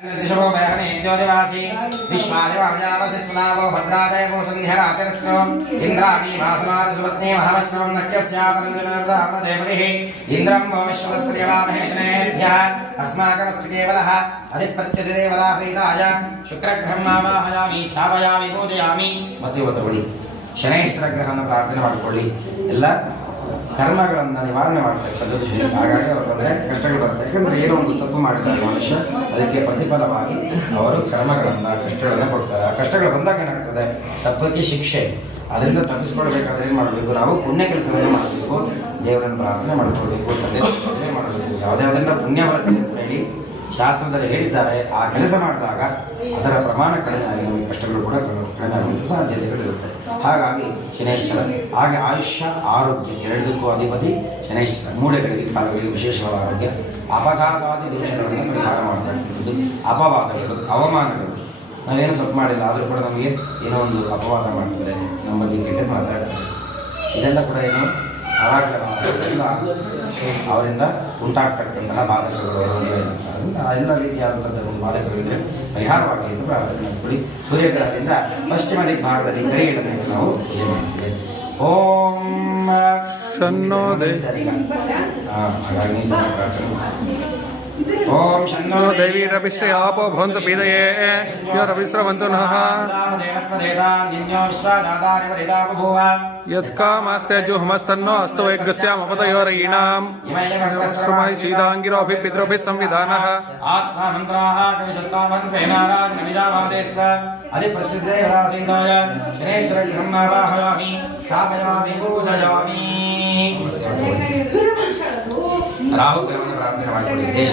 दिशो बहने ज्योतिवासी विश्वादिवाजावसि स्लावो भद्रादयो संध्यारातिरस्नो इंद्राणी भासुनार सुपत्नी महावस्त्रं नक्यस्यापरंजनार्द्रामदेवरिः इंद्रं वो विश्वदस्प्रियवामहेजनेभ्यः अस्माकमस्तु केवलः अधिप्रत्यदेवदासीताय शुक्रग्रहं आवाहयामि स्थापयामि पूजयामि मध्ಯವತುಳಿ ಶನೈಶ್ವರ ಗ್ರಹವನ್ನು ಪ್ರಾರ್ಥನೆ ಮಾಡಿಕೊಳ್ಳಿ ಎಲ್ಲ ಕರ್ಮಗಳನ್ನು ನಿವಾರಣೆ ಮಾಡ್ತಕ್ಕಂಥದ್ದು ಶನಿ. ಹಾಗಾಗಿ ಅವರು ಬಂದರೆ ಕಷ್ಟಗಳು ಬರುತ್ತೆ. ಯಾಕಂದರೆ ಏನೋ ಒಂದು ತಪ್ಪು ಮಾಡಿದಾಗ ಮನುಷ್ಯ ಅದಕ್ಕೆ ಪ್ರತಿಫಲವಾಗಿ ಅವರು ಕರ್ಮಗಳನ್ನು ಕಷ್ಟಗಳನ್ನು ಕೊಡ್ತಾರೆ. ಆ ಕಷ್ಟಗಳು ಬಂದಾಗ ಏನಾಗ್ತದೆ, ತಪ್ಪಕ್ಕೆ ಶಿಕ್ಷೆ. ಅದರಿಂದ ತಪ್ಪಿಸ್ಕೊಳ್ಬೇಕಾದ್ರೆ ಏನು ಮಾಡಬೇಕು, ನಾವು ಪುಣ್ಯ ಕೆಲಸವನ್ನು ಮಾಡಬೇಕು, ದೇವರನ್ನು ಪ್ರಾರ್ಥನೆ ಮಾಡಿಕೊಳ್ಬೇಕು, ತಂದೆ ಮಾಡಬೇಕು. ಯಾವುದ್ಯಾವುದರಿಂದ ಪುಣ್ಯ ಬರುತ್ತೆ ಅಂತ ಹೇಳಿ ಶಾಸ್ತ್ರದಲ್ಲಿ ಹೇಳಿದ್ದಾರೆ. ಆ ಕೆಲಸ ಮಾಡಿದಾಗ ಅದರ ಪ್ರಮಾಣ ಕಡಿಮೆ ಆಗಿ ನಮಗೆ ಕಷ್ಟಗಳು ಕೂಡ ಕಡಿಮೆ ಆಗುವಂಥ ಸಾಧ್ಯತೆಗಳಿರುತ್ತೆ. ಹಾಗಾಗಿ ಶನೈಶ್ವರ, ಹಾಗೆ ಆಯುಷ್ಯ ಆರೋಗ್ಯ ಎರಡಕ್ಕೂ ಅಧಿಪತಿ ಶನೈಶ್ವರ. ಮೂಳೆಗಳಿಗೆ ಕಾಲುಗಳಿಗೆ ವಿಶೇಷವಾದ ಆರೋಗ್ಯ, ಅಪಘಾತಾದಿ ದೋಷಗಳನ್ನು ಪರಿಹಾರ ಮಾಡ್ತಕ್ಕಂಥದ್ದು. ಅಪವಾದಗಳು, ಅವಮಾನಗಳು, ನಾವೇನು ತಪ್ಪು ಮಾಡಿಲ್ಲ ಆದರೂ ಕೂಡ ನಮಗೆ ಏನೋ ಒಂದು ಅಪವಾದ ಮಾಡ್ತಾರೆ, ನಮ್ಮ ಬಗ್ಗೆ ಕೆಟ್ಟ ಮಾತಾಡ್ತಾರೆ. ಇದೆಲ್ಲ ಕೂಡ ಏನು ಅವರಿಂದ ಉಂಟಾಗ್ತಕ್ಕಂತಹ ಬಾಧಕಗಳು ಎಲ್ಲ ರೀತಿಯಾದಂಥದ್ದು ಒಂದು ಬಾಧಕಗಳಿದ್ರೆ ಪರಿಹಾರವಾಗಿ ಎಂದು ಪ್ರಾರ್ಥನೆ ಮಾಡಿಕೊಳ್ಳಿ. ಸೂರ್ಯಗ್ರಹದಿಂದ ಪಶ್ಚಿಮ ದಿಗ್ಭಾಗದಲ್ಲಿ ಕರಿಗಳನ್ನು ನಾವು ಪೂಜೆ ಮಾಡ್ತೀವಿ. ಓಂ ಶನ್ನೋ ಹಾಗಾಗಿ ಓಂ ಶನ್ನೋ ದೇವೀರಭಿಶ್ರೇ ಆಪೋ ಭವಂತು ಪೀದಯೇ ಯೋ ರವಿಸ್ರವಂತು ನಃ ಯತ್ಕಾಮಾಸ್ತೆ ಜುಹಮಸ್ತನ್ನೋ ಅಸ್ತು ಯಜ್ಞಸ್ಯಾಮಪತಯೋರಯೀಣಾಂ ಶ್ರಮೈ ಸೀತಾಂಗಿರೋಭಿ ಪಿತೃಭಿಃ ಸಂವಿಧಾನಃ ಆತ್ಮಾನಂತರಾಃ ಕವಿಶಸ್ತಾವನ್ ಪ್ರೇನಾರಾಗ್ ನಮಿಜಾವಾದೇಸ್ವ ಅಧಿಪತ್ಯದೇವರಾಸೀತಾಯ ಶನೇಶ್ವರ ಗೃಹಮಾವಾಹಯಾಮಿ ಸ್ಥಾಪಯಾಮಿ ಪೂಜಯಾಮಿ. ರಾಹುಗ್ರಹವನ್ನು ಪ್ರಾರ್ಥನೆ ಮಾಡಿಕೊಳ್ಳಿ. ದೇಶ